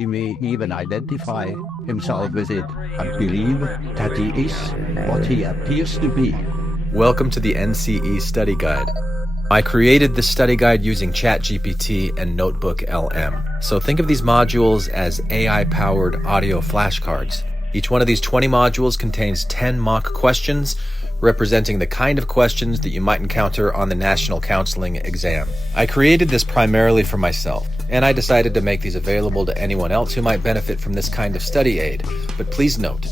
He may even identify himself with it and believe that he is what he appears to be. Welcome to the NCE Study Guide. I created this study guide using ChatGPT and Notebook LM. So think of these modules as AI-powered audio flashcards. Each one of these 20 modules contains 10 mock questions representing the kind of questions that you might encounter on the National Counseling Exam. I created this primarily for myself, and I decided to make these available to anyone else who might benefit from this kind of study aid. But please note,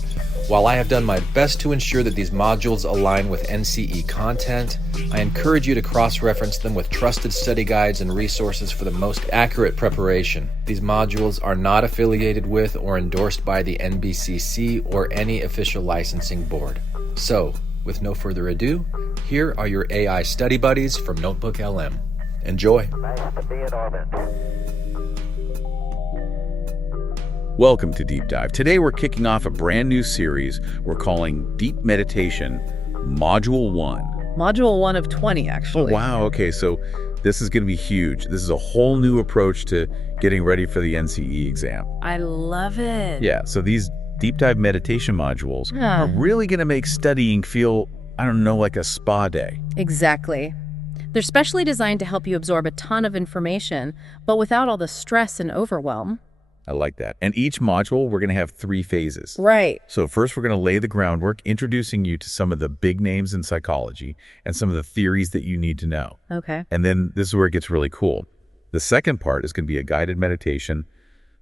while I have done my best to ensure that these modules align with NCE content, I encourage you to cross-reference them with trusted study guides and resources for the most accurate preparation. These modules are not affiliated with or endorsed by the NBCC or any official licensing board. So, with no further ado, here are your AI study buddies from Notebook LM. Enjoy. Welcome to Deep Dive. Today we're kicking off a brand new series we're calling Deep Meditation Module 1. Module 1 of 20, actually. Oh, wow, okay, so this is going to be huge. This is a whole new approach to getting ready for the NCE exam. I love it. Yeah, so these Deep Dive meditation modules are really going to make studying feel, I don't know, like a spa day. Exactly. They're specially designed to help you absorb a ton of information, but without all the stress and overwhelm. I like that. And each module, we're going to have 3 phases. Right. So first, we're going to lay the groundwork, introducing you to some of the big names in psychology and some of the theories that you need to know. Okay. And then this is where it gets really cool. The second part is going to be a guided meditation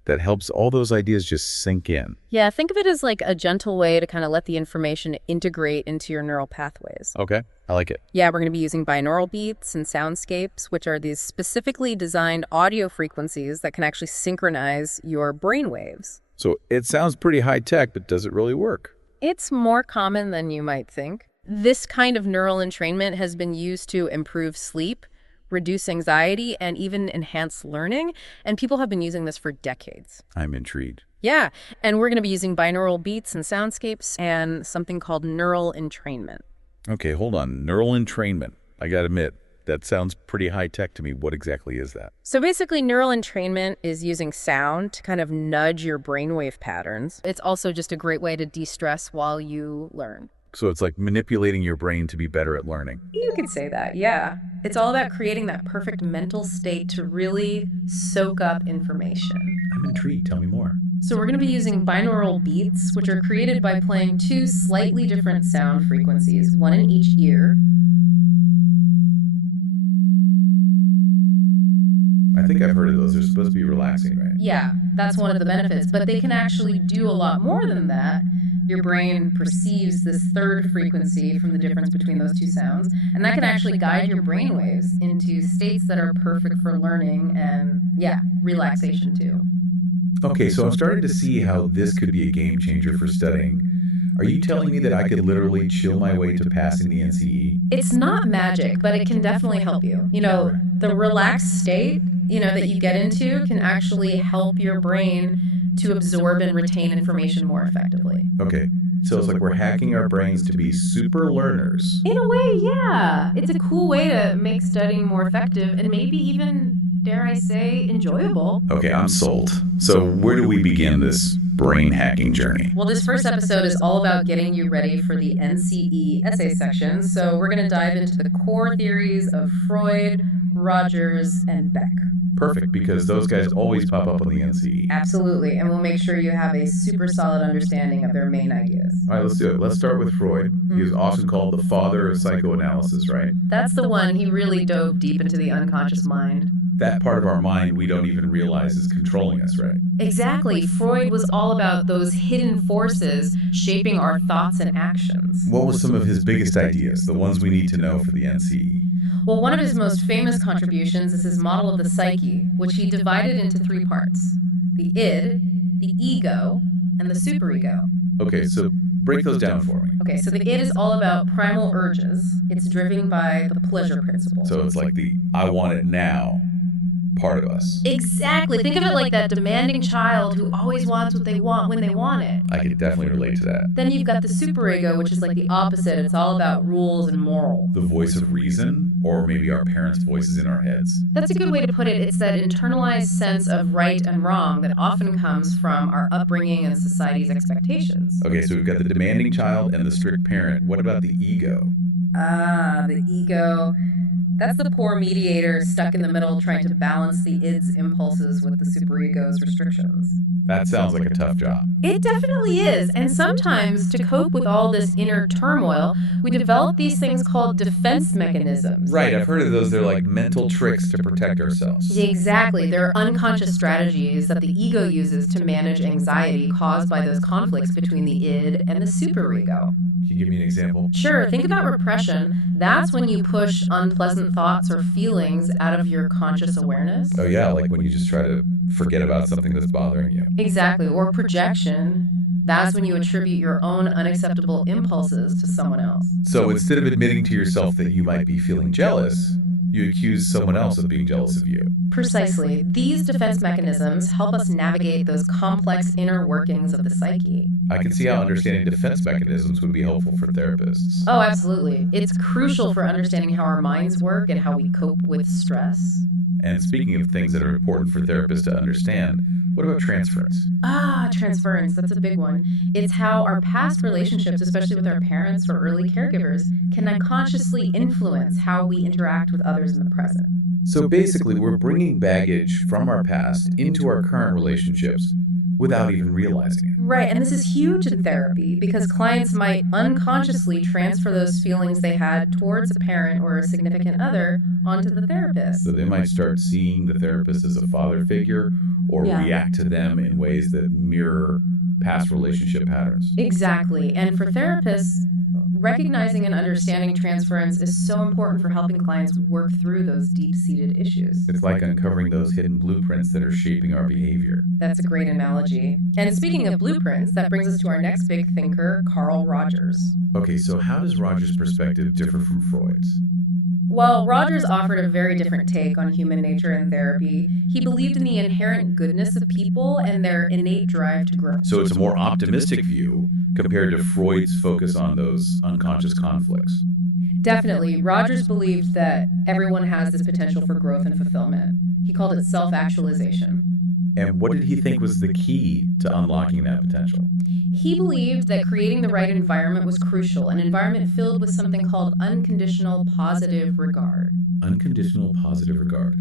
that helps all those ideas just sink in. Yeah, think of it as like a gentle way to kind of let the information integrate into your neural pathways. Okay, I like it. Yeah, we're going to be using binaural beats and soundscapes, which are these specifically designed audio frequencies that can actually synchronize your brain waves. So it sounds pretty high tech, but does it really work? It's more common than you might think. This kind of neural entrainment has been used to improve sleep, reduce anxiety, and even enhance learning. And people have been using this for decades. I'm intrigued. Yeah, and we're going to be using binaural beats and soundscapes and something called neural entrainment. Okay, hold on. Neural entrainment. I got to admit, that sounds pretty high tech to me. What exactly is that? So basically, neural entrainment is using sound to kind of nudge your brainwave patterns. It's also just a great way to de-stress while you learn. So it's like manipulating your brain to be better at learning. You could say that, yeah. It's all about creating that perfect mental state to really soak up information. I'm intrigued. Tell me more. So we're going to be using binaural beats, which are created by playing 2 slightly different sound frequencies, one in each ear. I think I've heard of those. They're supposed to be relaxing, right? Yeah, that's one of the benefits, but they can actually do a lot more than that. Your brain perceives this third frequency from the difference between those 2 sounds, and that can actually guide your brain waves into states that are perfect for learning and, yeah, relaxation too. Okay, so I'm starting to see how this could be a game changer for studying. Are you telling me that I could literally chill my way to passing the NCE? It's not magic, but it can definitely help you. You know, the relaxed state, that you get into can actually help your brain to absorb and retain information more effectively. Okay, so it's like we're hacking our brains to be super learners. In a way, yeah. It's a cool way to make studying more effective and maybe even, dare I say, enjoyable. Okay, I'm sold. So where do we begin this brain hacking journey? Well, this first episode is all about getting you ready for the NCE essay section. So we're going to dive into the core theories of Freud, Rogers, and Beck. Perfect, because those guys always pop up on the NCE. Absolutely, and we'll make sure you have a super solid understanding of their main ideas. All right, let's do it. Let's start with Freud. He was often called the father of psychoanalysis, right? That's the one. He really dove deep into the unconscious mind. That part of our mind we don't even realize is controlling us, right? Exactly. Freud was all about those hidden forces shaping our thoughts and actions. What were some of his biggest ideas, the ones we need to know for the NCE? Well, one of his most famous contributions is his model of the psyche, which he divided into 3 parts: the id, the ego, and the superego. Okay, so break those down for me. Okay, so the id is all about primal urges. It's driven by the pleasure principle. So it's like the I want it now part of us. Exactly. Think of it like that demanding child who always wants what they want when they want it. I can definitely relate to that. Then you've got the superego, which is like the opposite. It's all about rules and moral. The voice of reason Or maybe our parents' voices in our heads. That's a good way to put it. It's that internalized sense of right and wrong that often comes from our upbringing and society's expectations. Okay, so we've got the demanding child and the strict parent. What about the ego? The ego. That's the poor mediator stuck in the middle trying to balance the id's impulses with the superego's restrictions. That sounds like a tough job. It definitely is. And sometimes, to cope with all this inner turmoil, we develop these things called defense mechanisms. Right, I've heard of those. They're like mental tricks to protect ourselves. Exactly. They're unconscious strategies that the ego uses to manage anxiety caused by those conflicts between the id and the superego. Can you give me an example? Sure, think about repression. That's when you push unpleasant thoughts or feelings out of your conscious awareness. Oh yeah, like when you just try to forget about something that's bothering you. Exactly. Or projection. That's when you attribute your own unacceptable impulses to someone else. So instead of admitting to yourself that you might be feeling jealous, you accuse someone else of being jealous of you. Precisely. These defense mechanisms help us navigate those complex inner workings of the psyche. I can see how understanding defense mechanisms would be helpful for therapists. Oh, absolutely. It's crucial for understanding how our minds work and how we cope with stress. And speaking of things that are important for therapists to understand, what about transference? Transference. That's a big one. It's how our past relationships, especially with our parents or early caregivers, can unconsciously influence how we interact with others in the present. So basically, we're bringing baggage from our past into our current relationships without even realizing it. Right, and this is huge in therapy because clients might unconsciously transfer those feelings they had towards a parent or a significant other onto the therapist. So they might start seeing the therapist as a father figure or react to them in ways that mirror past relationship patterns. Exactly, and for therapists, recognizing and understanding transference is so important for helping clients work through those deep-seated issues. It's like uncovering those hidden blueprints that are shaping our behavior. That's a great analogy. And speaking of blueprints, that brings us to our next big thinker, Carl Rogers. Okay, so how does Rogers' perspective differ from Freud's? Well, Rogers offered a very different take on human nature and therapy. He believed in the inherent goodness of people and their innate drive to grow. So it's a more optimistic view compared to Freud's focus on those unconscious conflicts. Definitely. Rogers believed that everyone has this potential for growth and fulfillment. He called it self-actualization. And what did he think was the key to unlocking that potential? He believed that creating the right environment was crucial, an environment filled with something called unconditional positive regard. Unconditional positive regard.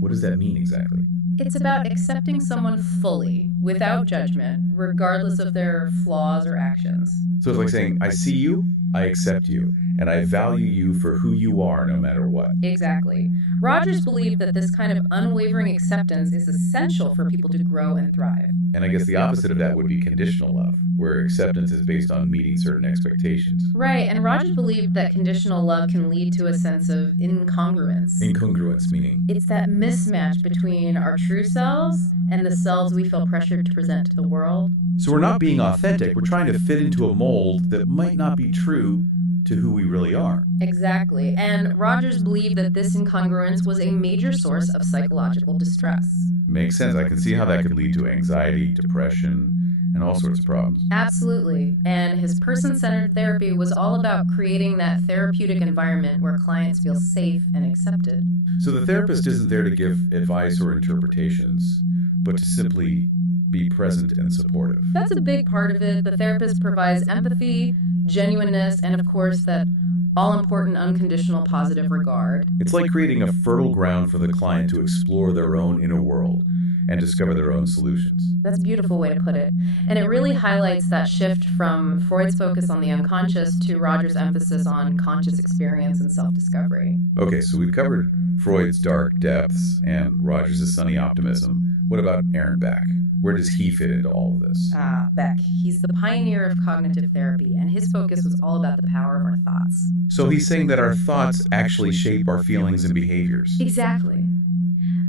What does that mean exactly? It's about accepting someone fully, without judgment, regardless of their flaws or actions. So it's like saying, I see you, I accept you, and I value you for who you are no matter what. Exactly. Rogers believed that this kind of unwavering acceptance is essential for people to grow and thrive. And I guess the opposite of that would be conditional love, where acceptance is based on meeting certain expectations. Right, and Rogers believed that conditional love can lead to a sense of incongruence. Incongruence meaning? It's that mismatch between our true selves and the selves we feel pressured to present to the world. So we're not being authentic, we're trying to fit into a mold that might not be true to who we really are. Exactly. And Rogers believed that this incongruence was a major source of psychological distress. Makes sense. I can see how that could lead to anxiety, depression, and all sorts of problems. Absolutely. And his person-centered therapy was all about creating that therapeutic environment where clients feel safe and accepted. So the therapist isn't there to give advice or interpretations, but to simply be present and supportive. That's a big part of it. The therapist provides empathy, genuineness, and of course that all-important unconditional positive regard. It's like creating a fertile ground for the client to explore their own inner world and discover their own solutions. That's a beautiful way to put it. And it really highlights that shift from Freud's focus on the unconscious to Rogers' emphasis on conscious experience and self-discovery. Okay, so we've covered Freud's dark depths and Rogers' sunny optimism. What about Aaron Beck? Where does he fit into all of this? Beck. He's the pioneer of cognitive therapy, and his focus was all about the power of our thoughts. So he's saying that our thoughts actually shape our feelings and behaviors. Exactly.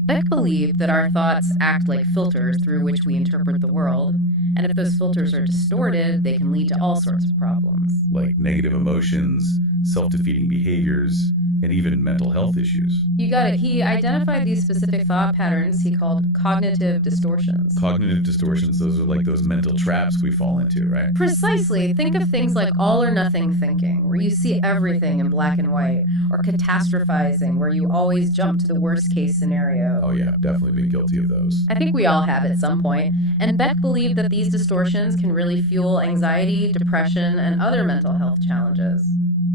Beck believed that our thoughts act like filters through which we interpret the world, and if those filters are distorted, they can lead to all sorts of problems. Like negative emotions, self-defeating behaviors, and even mental health issues. You got it. He identified these specific thought patterns he called cognitive distortions. Cognitive distortions, those are like those mental traps we fall into, right? Precisely. Think of things like all or nothing thinking, where you see everything in black and white, or catastrophizing, where you always jump to the worst case scenario. Oh yeah, definitely been guilty of those. I think we all have at some point, and Beck believed that these distortions can really fuel anxiety, depression, and other mental health challenges.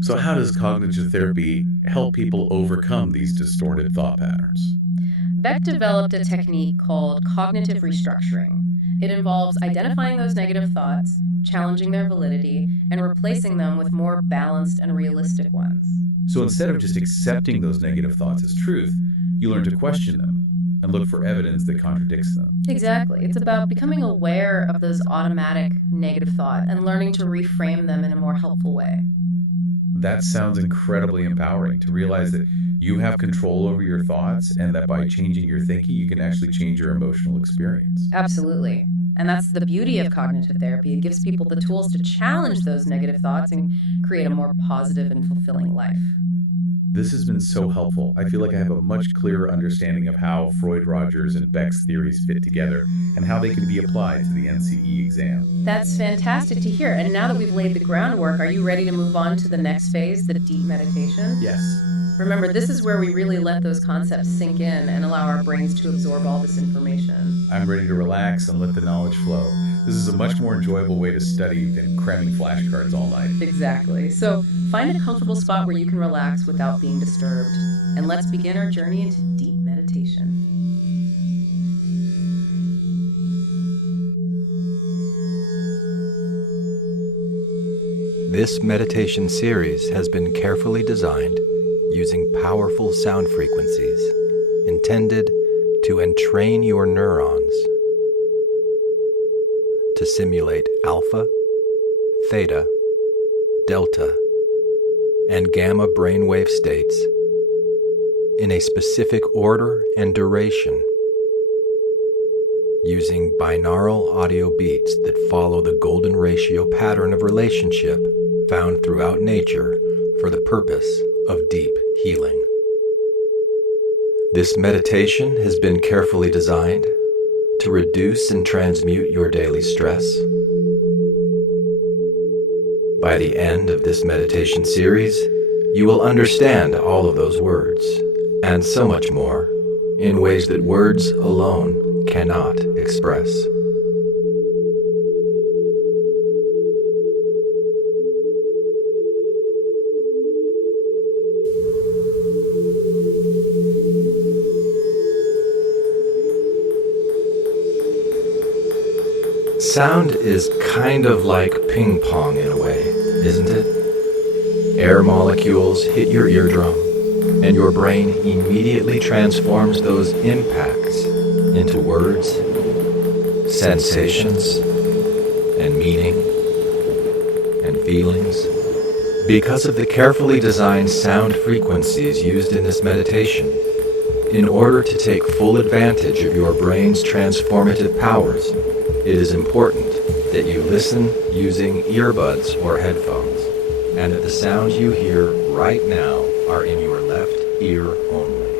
So how does cognitive therapy help people overcome these distorted thought patterns? Beck developed a technique called cognitive restructuring. It involves identifying those negative thoughts, challenging their validity, and replacing them with more balanced and realistic ones. So instead of just accepting those negative thoughts as truth, you learn to question them and look for evidence that contradicts them. Exactly. It's about becoming aware of those automatic negative thoughts and learning to reframe them in a more helpful way. That sounds incredibly empowering, to realize that you have control over your thoughts and that by changing your thinking, you can actually change your emotional experience. Absolutely. And that's the beauty of cognitive therapy. It gives people the tools to challenge those negative thoughts and create a more positive and fulfilling life. This has been so helpful. I feel like I have a much clearer understanding of how Freud, Rogers, and Beck's theories fit together and how they can be applied to the NCE exam. That's fantastic to hear. And now that we've laid the groundwork, are you ready to move on to the next phase, the deep meditation? Yes. Remember, this is where we really let those concepts sink in and allow our brains to absorb all this information. I'm ready to relax and let the knowledge flow. This is a much more enjoyable way to study than cramming flashcards all night. Exactly. So find a comfortable spot where you can relax without being disturbed. And let's begin our journey into deep meditation. This meditation series has been carefully designed using powerful sound frequencies intended to entrain your neurons to simulate alpha, theta, delta, and gamma brainwave states in a specific order and duration, using binaural audio beats that follow the golden ratio pattern of relationship found throughout nature for the purpose of deep healing. This meditation has been carefully designed to reduce and transmute your daily stress. By the end of this meditation series, you will understand all of those words, and so much more, in ways that words alone cannot express. Sound is kind of like ping pong in a way, isn't it? Air molecules hit your eardrum, and your brain immediately transforms those impacts into words, sensations, and meaning, and feelings. Because of the carefully designed sound frequencies used in this meditation, in order to take full advantage of your brain's transformative powers, it is important that you listen using earbuds or headphones, and that the sounds you hear right now are in your left ear only.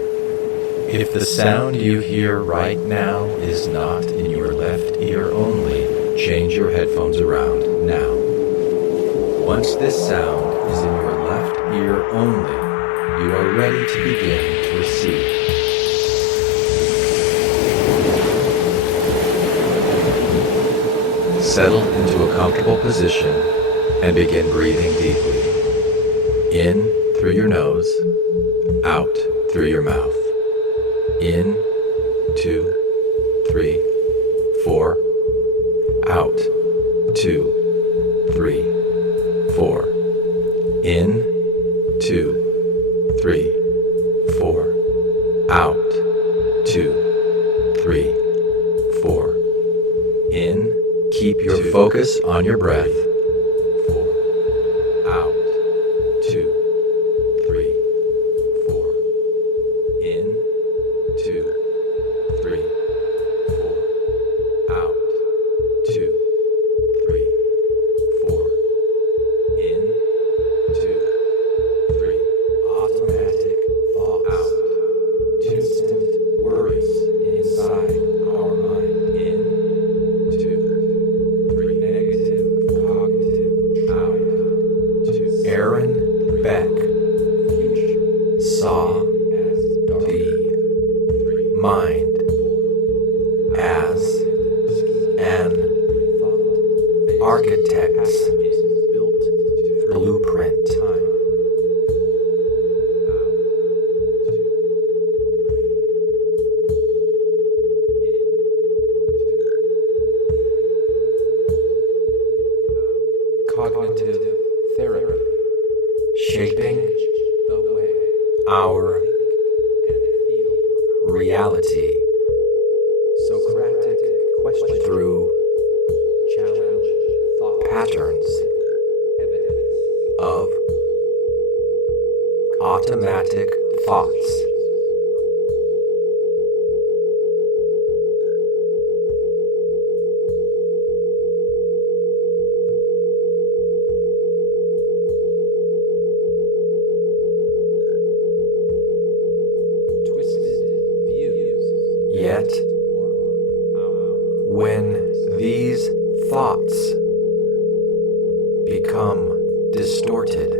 If the sound you hear right now is not in your left ear only, change your headphones around now. Once this sound is in your left ear only, you are ready to begin to receive. Settle into a comfortable position and begin breathing deeply. In through your nose, out through your mouth. In, 2, 3, 4. Out, 2, 3, 4. In, 2, 3, 4. Out, 2, 3, 4. In. Keep your focus on your breath. 4. Out. 2, 3, 4. In. 2, 3, 4. Out. 2, 3, 4. In. 2, 3. Automatic. architect's blueprint. Cognitive therapy, shaping the way our reality. Socratic question through challenge thought patterns of automatic thoughts. Yet, when these thoughts become distorted,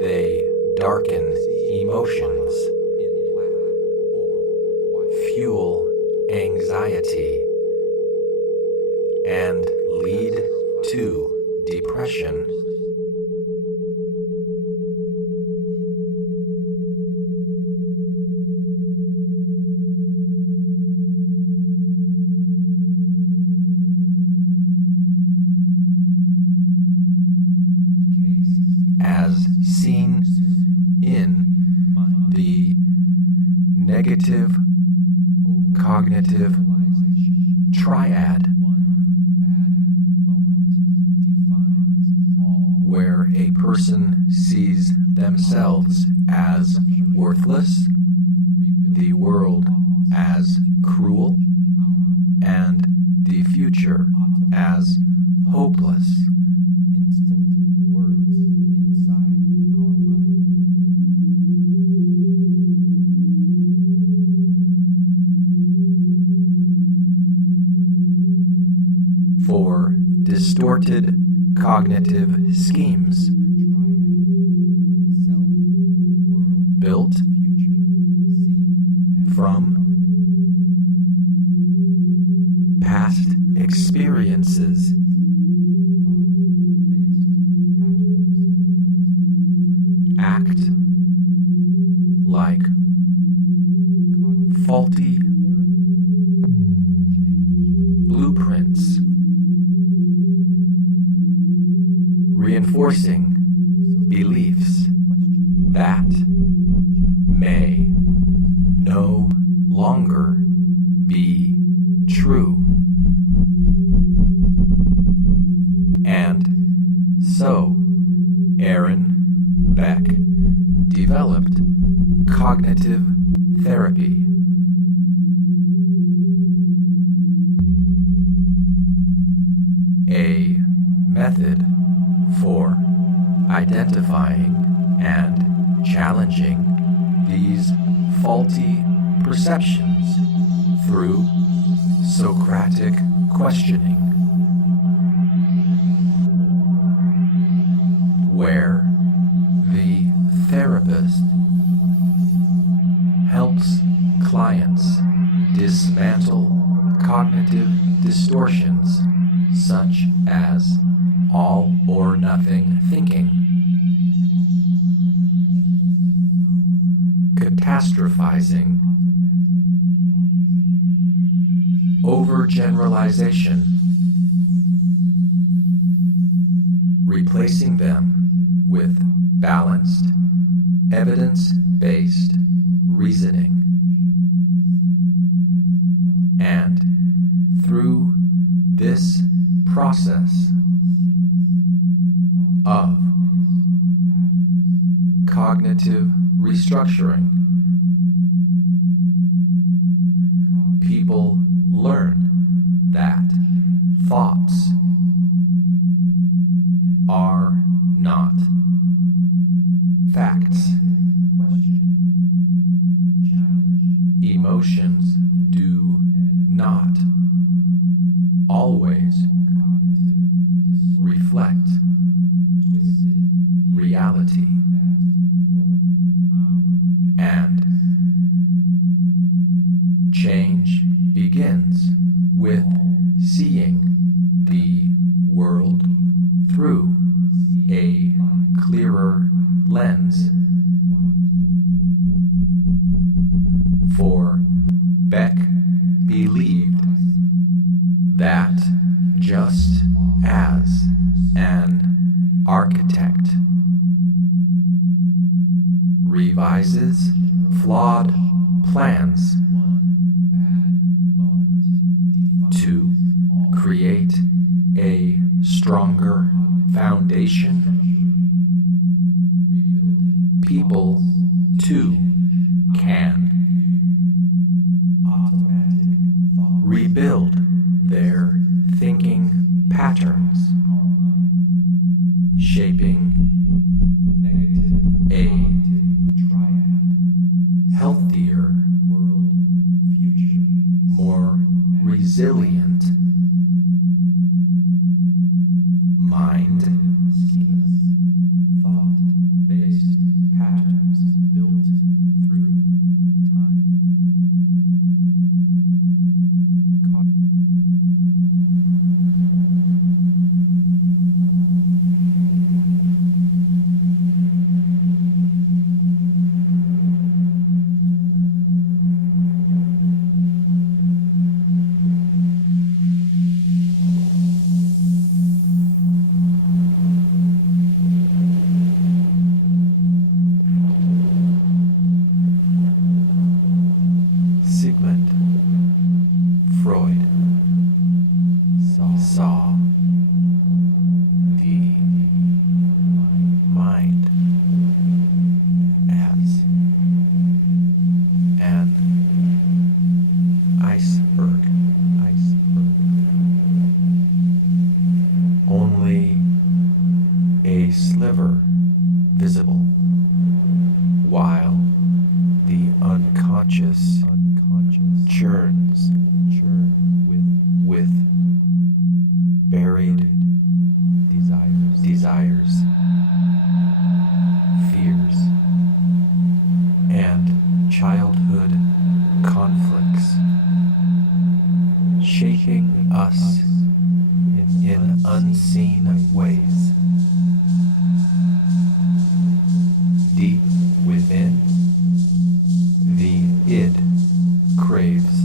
they darken emotions, fuel anxiety, and lead to depression. As seen in the negative cognitive triad, where a person sees themselves as worthless, the world as cruel, and the future as hopeless. Instant words inside our mind. For distorted cognitive schemes built from past experiences act like faulty blueprints, reinforcing beliefs that may no longer be true. And so, Aaron Beck developed cognitive therapy. A method for identifying and challenging these faulty perceptions through Socratic questioning, where the therapist helps clients dismantle cognitive distortions such as all or nothing thinking, catastrophizing, overgeneralization, replacing them with balanced, evidence-based reasoning. And through this process of cognitive restructuring, people learn that thoughts are not Facts. Emotions do not always reflect reality, and change begins with seeing the world through a clearer lens. For Beck believed that just as an architect revises flawed plans to create a stronger foundation, people too can rebuild their thinking patterns, shaping a healthier world, more resilient mind, thought-based patterns built through time. Freud saw the mind as an iceberg. Only a sliver visible, while the unconscious churns with buried desires, fears, and childhood conflicts, shaping us in unseen ways. Deep within, the id craves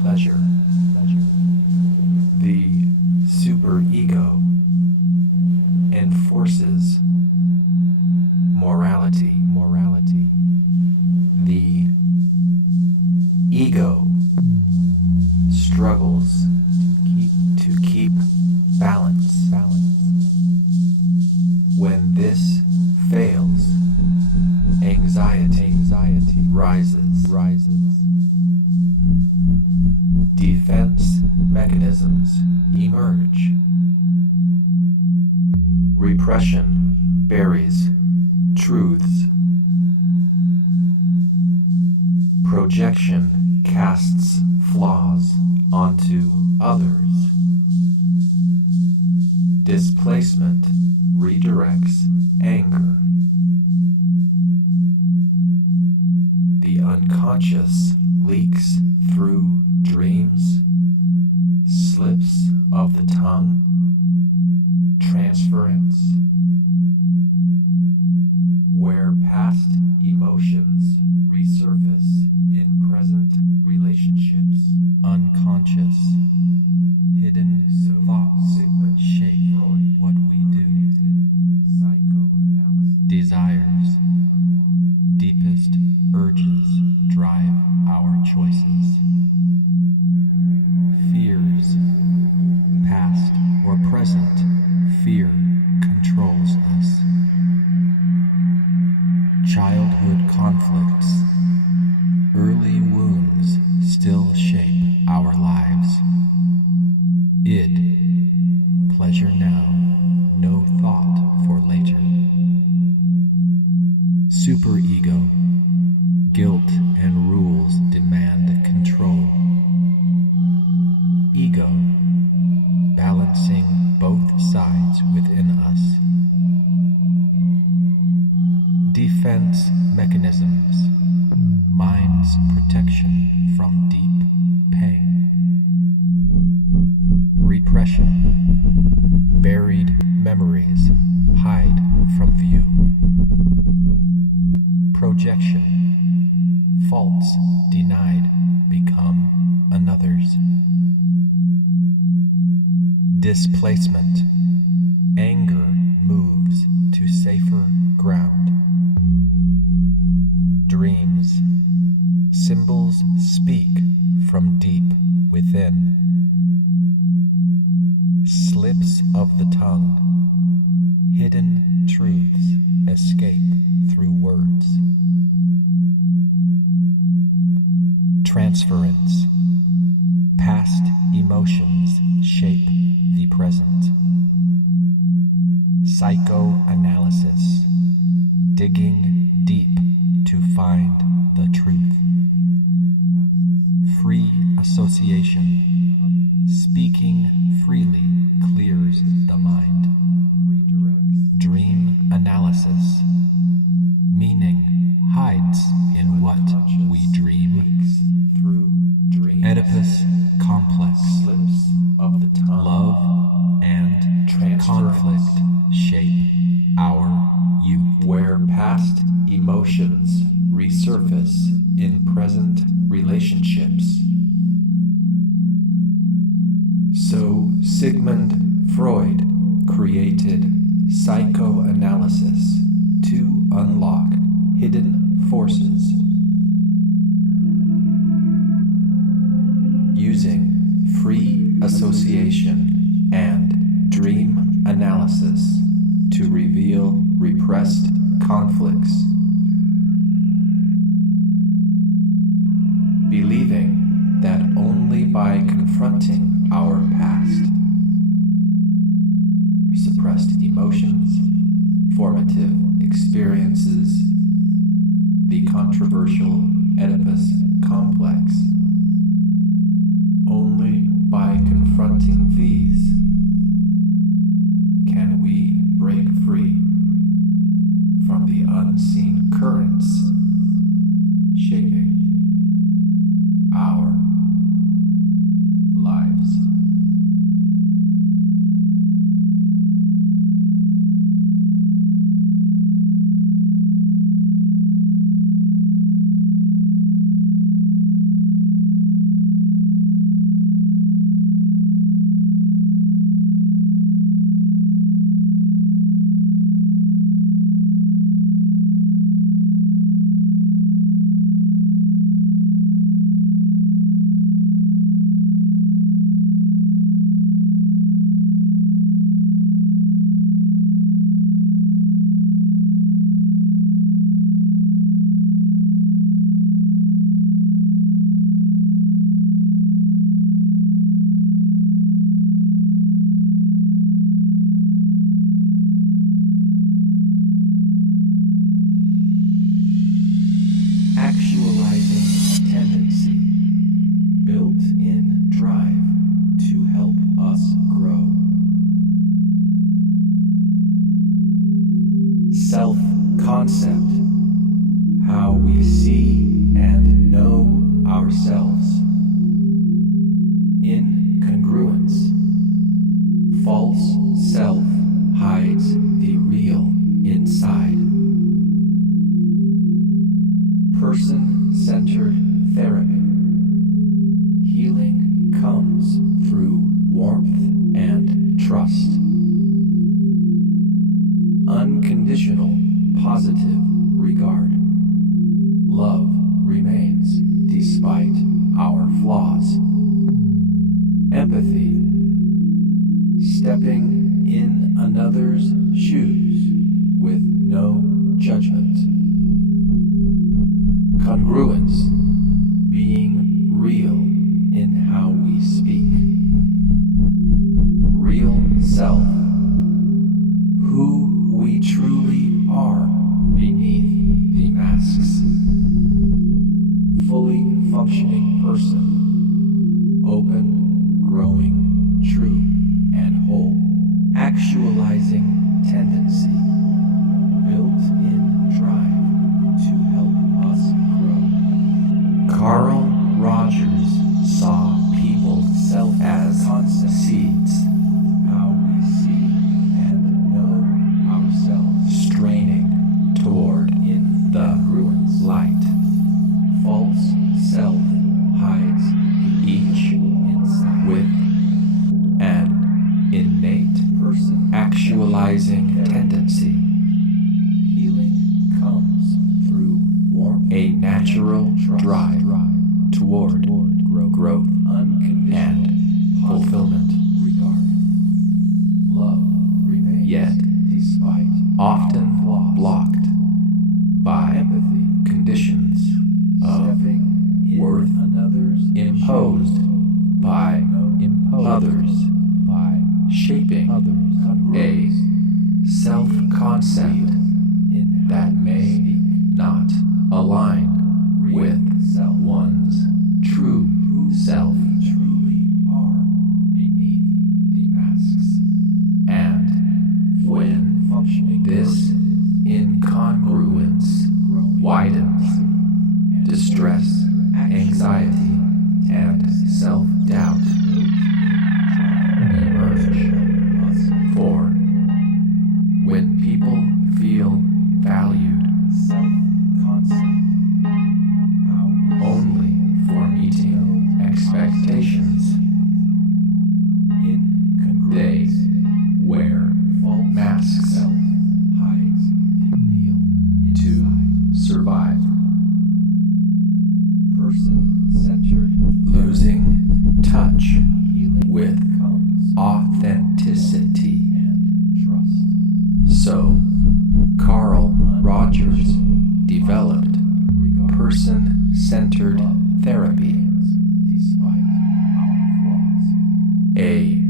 pleasure. The superego enforces morality. The ego struggles to keep balance. When this fails, anxiety rises. Defense mechanisms emerge. Repression buries truths. Projection casts flaws onto others. Displacement redirects anger. The unconscious leaks through dreams, slips of the tongue, transference, where past emotions resurface in present relationships. Unconscious, hidden thoughts shape what we do. Desires, deepest urges drive our choices. Fears, past or present, fear controls us. Childhood conflicts, early wounds still shape our lives. Id, pleasure now, no thought for later. Superego. Guilt and rules demand control. Ego. Balancing both sides within us. Defense mechanisms. Mind's protection from deep pain. Repression. Buried memories hide from view. Projection. Faults denied become another's. Displacement. Anger moves to safer ground. Dreams. Symbols speak from deep within. Slips of the tongue. Hidden truths escape through words. Transference. Past emotions shape the present. Psychoanalysis. Digging deep to find the truth. Free association. Speaking freely clears the mind. Dream analysis. Meaning hides in what we dream. Oedipus complex. Love and conflict shape our youth. Where past emotions resurface in present relationships. So Sigmund Freud created psychoanalysis to unlock hidden forces. Using free association and dream analysis to reveal repressed conflicts. Believing that only by confronting our past, suppressed emotions, formative experiences, the controversial Oedipus complex, only by confronting these can we break free from the unseen currents shaping our lives. Self-concept, how we see and know ourselves. Incongruence, false self hides the real inside. Person-centered therapy, healing comes through warmth and trust. Unconditional, positive regard. Love remains despite our flaws. Empathy. Stepping in another's shoes with no judgment. Congruence. Being real in how we speak. Real self. Who we truly are beneath a natural drive toward growth and fulfillment. Yet, often blocked by conditions of worth imposed by others, shaping a self-concept that may not align with one's true self. And when this incongruence widens, distress, anxiety, and self-doubt emerge. For when people feel valued only for meeting expectations, they wear masks to survive. Losing touch with authenticity. So, Carl Rogers developed person-centered therapy, a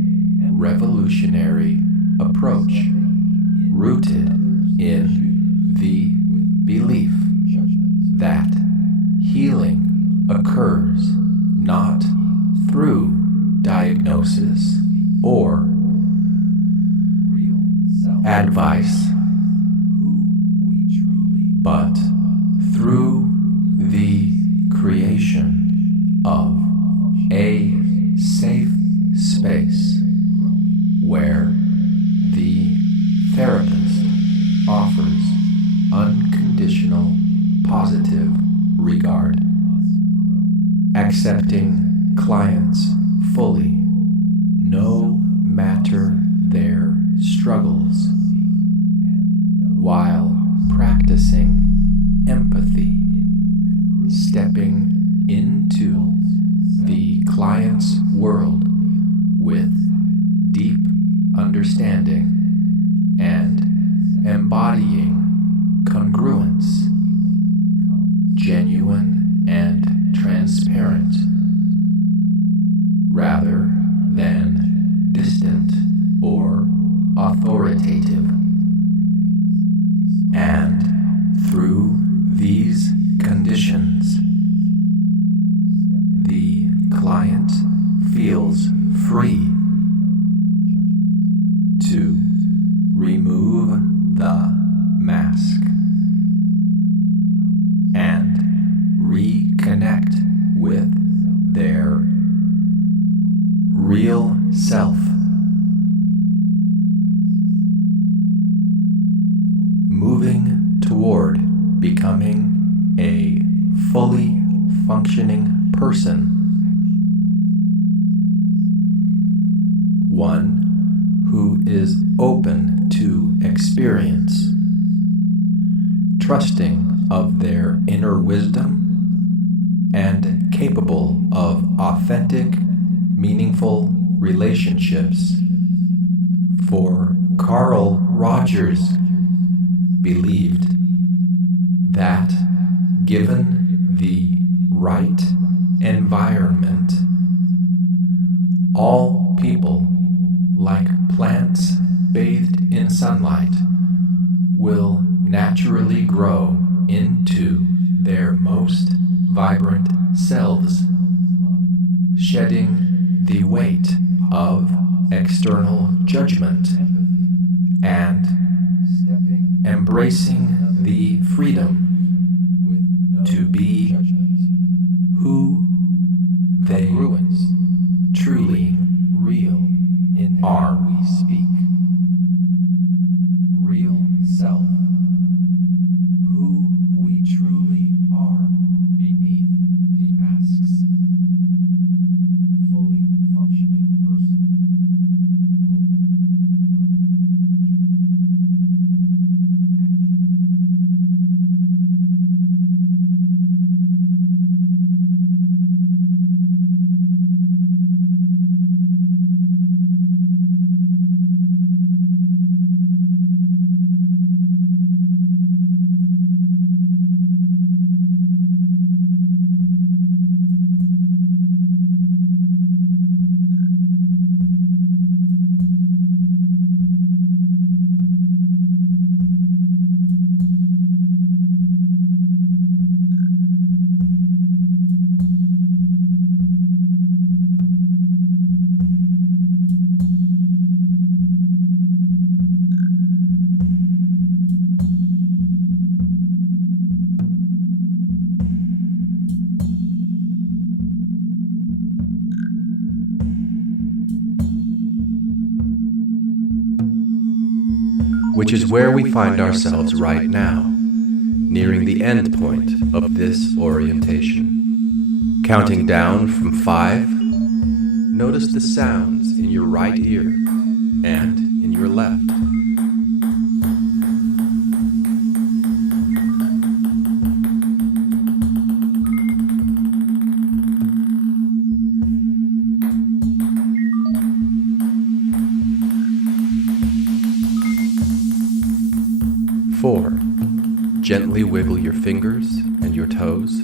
revolutionary approach rooted in the belief that healing occurs not through diagnosis or advice, but through the creation of a safe space where the therapist offers unconditional positive regard, accepting clients fully, no matter their struggles, while practicing empathy, stepping into the client's world with deep understanding and embodying congruence, genuine and transparent, rather than distant or authoritative. And through these conditions, the client feels free to remove the mask and reconnect with their real self, moving toward becoming a fully functioning person, one who is open to experience, trusting of their inner wisdom, and capable of authentic, meaningful relationships. For Carl Rogers believed that given the right environment, all people, like plants bathed in sunlight, will naturally grow into their most vibrant selves, shedding the weight of external judgment and embracing the freedom to be who they truly are. We speak real self, who we truly are beneath the masks. Fully functioning person, open, growing, true, and whole, actualizing. Which is where we find ourselves right now, nearing the end point of this orientation. Counting down from 5, notice the sounds in your right ear and in your left. 4. Gently wiggle your fingers and your toes.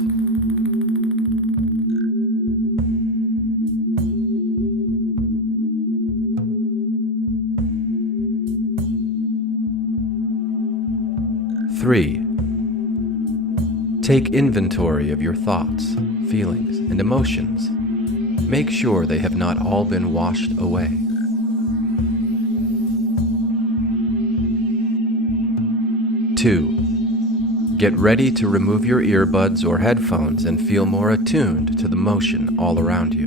3. Take inventory of your thoughts, feelings, and emotions. Make sure they have not all been washed away. 2. Get ready to remove your earbuds or headphones and feel more attuned to the motion all around you.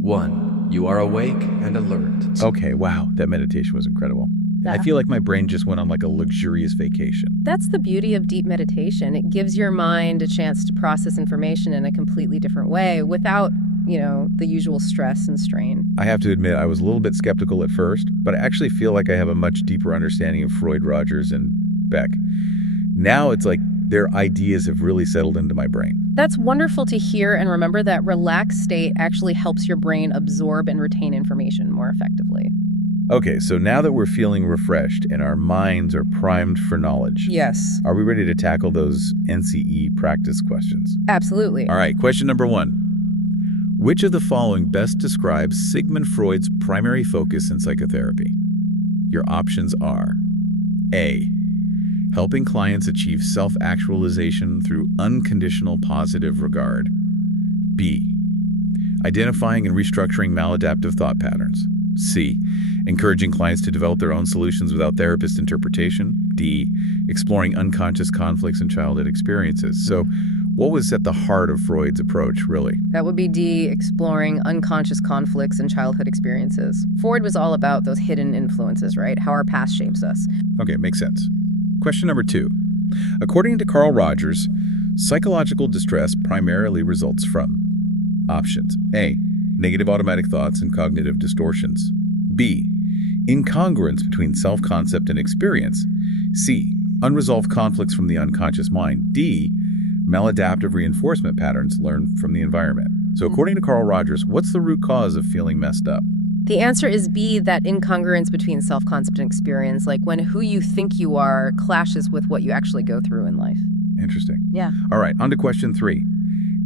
1. You are awake and alert. Okay, wow, that meditation was incredible. I feel like my brain just went on like a luxurious vacation. That's the beauty of deep meditation. It gives your mind a chance to process information in a completely different way without, the usual stress and strain. I have to admit, I was a little bit skeptical at first, but I actually feel like I have a much deeper understanding of Freud, Rogers, and Beck. Now it's like their ideas have really settled into my brain. That's wonderful to hear, and remember that relaxed state actually helps your brain absorb and retain information more effectively. Okay, so now that we're feeling refreshed and our minds are primed for knowledge, Yes. are we ready to tackle those NCE practice questions? Absolutely. All right, question number 1. Which of the following best describes Sigmund Freud's primary focus in psychotherapy? Your options are A. Helping clients achieve self-actualization through unconditional positive regard. B. Identifying and restructuring maladaptive thought patterns. C. Encouraging clients to develop their own solutions without therapist interpretation. D. Exploring unconscious conflicts and childhood experiences. So, what was at the heart of Freud's approach, really? That would be D, exploring unconscious conflicts and childhood experiences. Freud was all about those hidden influences, right? How our past shapes us. Okay, makes sense. Question number 2. According to Carl Rogers, psychological distress primarily results from options. A. Negative automatic thoughts and cognitive distortions. B. Incongruence between self-concept and experience. C. Unresolved conflicts from the unconscious mind. D. Maladaptive reinforcement patterns learned from the environment. So according to Carl Rogers, what's the root cause of feeling messed up? The answer is B, that incongruence between self-concept and experience, like when who you think you are clashes with what you actually go through in life. Interesting. Yeah. All right, on to question 3.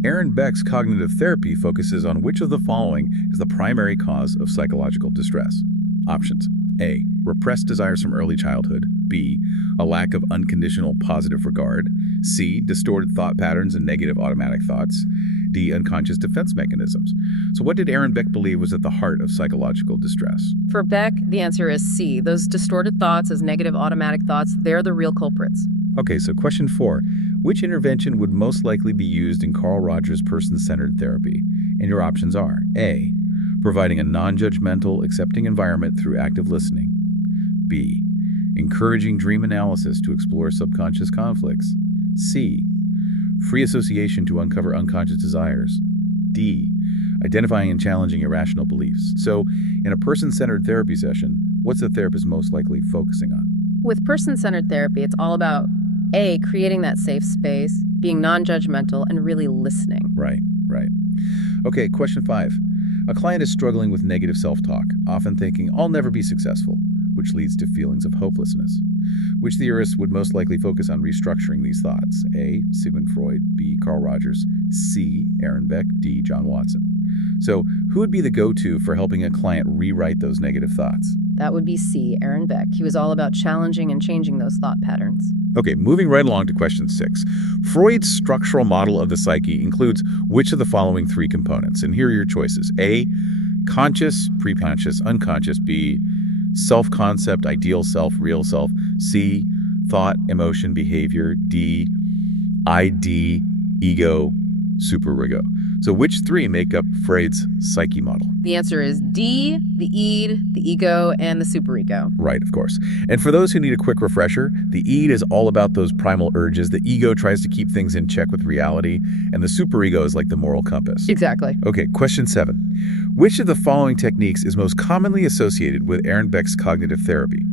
Aaron Beck's cognitive therapy focuses on which of the following is the primary cause of psychological distress. Options. A. Repressed desires from early childhood. B. A lack of unconditional positive regard. C. Distorted thought patterns and negative automatic thoughts. D. Unconscious defense mechanisms. So what did Aaron Beck believe was at the heart of psychological distress? For Beck, the answer is C. Those distorted thoughts as negative automatic thoughts, they're the real culprits. Okay, so question 4. Which intervention would most likely be used in Carl Rogers' person-centered therapy? And your options are A. providing a non-judgmental, accepting environment through active listening. B, encouraging dream analysis to explore subconscious conflicts. C, free association to uncover unconscious desires. D, identifying and challenging irrational beliefs. So, in a person-centered therapy session, what's the therapist most likely focusing on? With person-centered therapy, it's all about A, creating that safe space, being non-judgmental, and really listening. Right. Okay, question 5. A client is struggling with negative self-talk, often thinking, I'll never be successful, which leads to feelings of hopelessness. Which theorist would most likely focus on restructuring these thoughts? A, Sigmund Freud, B, Carl Rogers, C, Aaron Beck, D, John Watson. So, who would be the go-to for helping a client rewrite those negative thoughts? That would be C, Aaron Beck. He was all about challenging and changing those thought patterns. Okay, moving right along to question 6. Freud's structural model of the psyche includes which of the following 3 components? And here are your choices. A, conscious, preconscious, unconscious. B, self-concept, ideal self, real self. C, thought, emotion, behavior. D, ID, ego, superego. So which 3 make up Freud's psyche model? The answer is D, the id, the ego, and the superego. Right, of course. And for those who need a quick refresher, the id is all about those primal urges. The ego tries to keep things in check with reality, and the superego is like the moral compass. Exactly. Okay, question 7. Which of the following techniques is most commonly associated with Aaron Beck's cognitive therapy?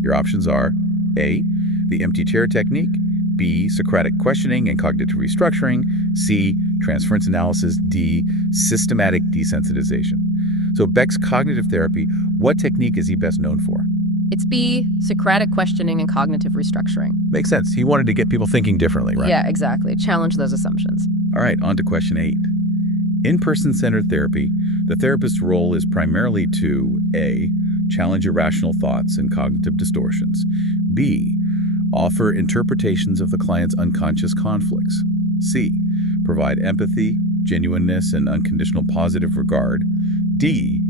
Your options are A, the empty chair technique, B, Socratic questioning and cognitive restructuring, C, transference analysis, D, systematic desensitization. So Beck's cognitive therapy, what technique is he best known for? It's B, Socratic questioning and cognitive restructuring. Makes sense. He wanted to get people thinking differently, right? Yeah, exactly. Challenge those assumptions. All right, on to question 8. In person-centered therapy, the therapist's role is primarily to A, challenge irrational thoughts and cognitive distortions, B, offer interpretations of the client's unconscious conflicts, C, provide empathy, genuineness, and unconditional positive regard, D,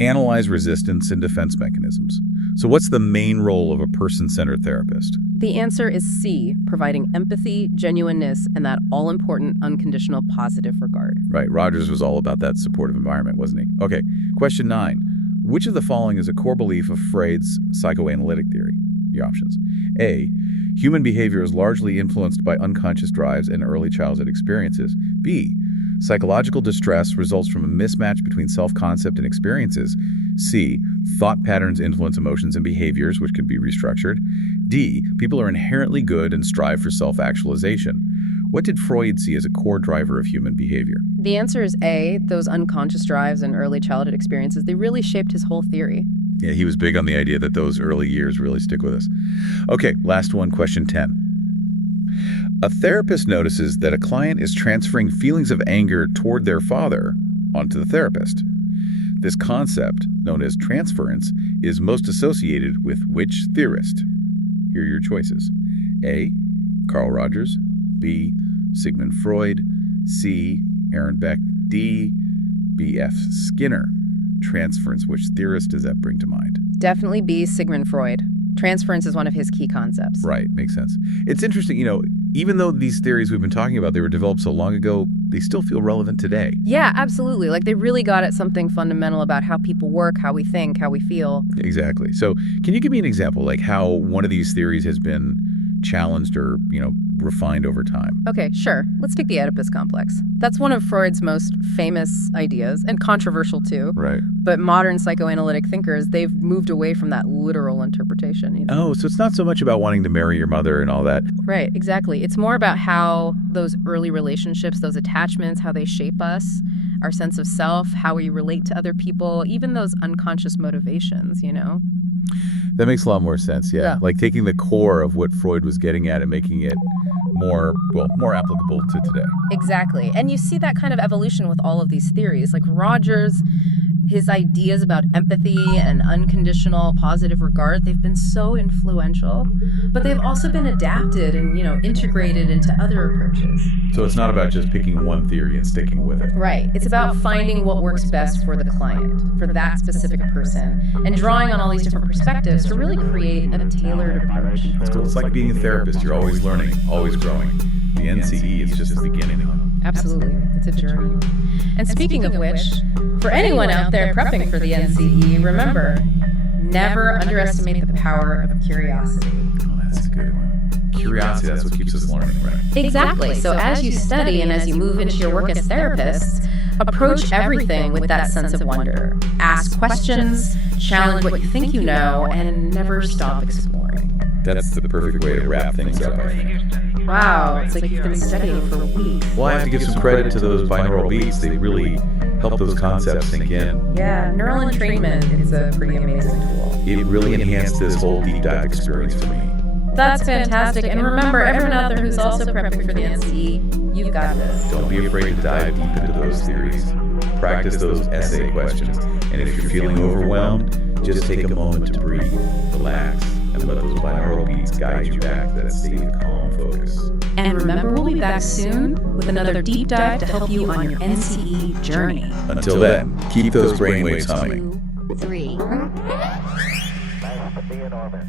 analyze resistance and defense mechanisms. So what's the main role of a person-centered therapist? The answer is C, providing empathy, genuineness, and that all-important unconditional positive regard. Right, Rogers was all about that supportive environment, wasn't he? Okay, question 9. Which of the following is a core belief of Freud's psychoanalytic theory? Your options. A, human behavior is largely influenced by unconscious drives and early childhood experiences. B, psychological distress results from a mismatch between self-concept and experiences. C, thought patterns influence emotions and behaviors, which can be restructured. D, people are inherently good and strive for self-actualization. What did Freud see as a core driver of human behavior? The answer is A, those unconscious drives and early childhood experiences. They really shaped his whole theory. Yeah, he was big on the idea that those early years really stick with us. Okay, last one, question 10. A therapist notices that a client is transferring feelings of anger toward their father onto the therapist. This concept, known as transference, is most associated with which theorist? Here are your choices. A, Carl Rogers. B, Sigmund Freud. C, Aaron Beck. D, B.F. Skinner. Transference, which theorist does that bring to mind? Definitely B, Sigmund Freud. Transference is one of his key concepts. Right, makes sense. It's interesting, even though these theories we've been talking about, they were developed so long ago, they still feel relevant today. Yeah, absolutely. Like they really got at something fundamental about how people work, how we think, how we feel. Exactly. So can you give me an example, like how one of these theories has been challenged or, refined over time? Okay, sure. Let's take the Oedipus complex. That's one of Freud's most famous ideas, and controversial too. Right. But modern psychoanalytic thinkers, they've moved away from that literal interpretation. Oh, so it's not so much about wanting to marry your mother and all that. Right, exactly. It's more about how those early relationships, those attachments, how they shape us, our sense of self, how we relate to other people, even those unconscious motivations, That makes a lot more sense, yeah. Like taking the core of what Freud was getting at and making it more applicable to today. Exactly. And you see that kind of evolution with all of these theories. Like Rogers, his ideas about empathy and unconditional positive regard, they've been so influential, but they've also been adapted and, integrated into other approaches. So it's not about just picking one theory and sticking with it. Right. It's about finding what works best for the client, for that specific person, and drawing on all these different perspectives to really create a tailored approach. It's cool. It's like being a therapist. You're always learning, always growing. The NCE is just the beginning, huh? Absolutely. It's a journey. And speaking of which, for anyone out there prepping for the NCE, remember, never underestimate the power of curiosity. Oh, that's a good one. Curiosity, that's what keeps us learning, right? Exactly. So as you study and as you move into your work as therapists, approach everything with that sense of wonder. Ask questions, challenge what you think you know, and never stop exploring. That's the perfect way to wrap things up, I think. Wow, it's like you've been studying for weeks. Well, I have to give some credit to those binaural beats. They really help those concepts sink in. Yeah, neural entrainment is a pretty amazing tool. It really enhanced this whole deep dive experience for me. That's fantastic. And remember, everyone out there who's also prepping for the NCE, you've got this. Don't be afraid to dive deep into those theories. Practice those essay questions. And if you're feeling overwhelmed, just take a moment to breathe, relax, and let those binaural beats guide you back to that state of calm focus. And remember, we'll be back soon with another deep dive to help you on your NCE journey. Until then, keep those brainwaves humming. 2, 3. Nice to be in orbit.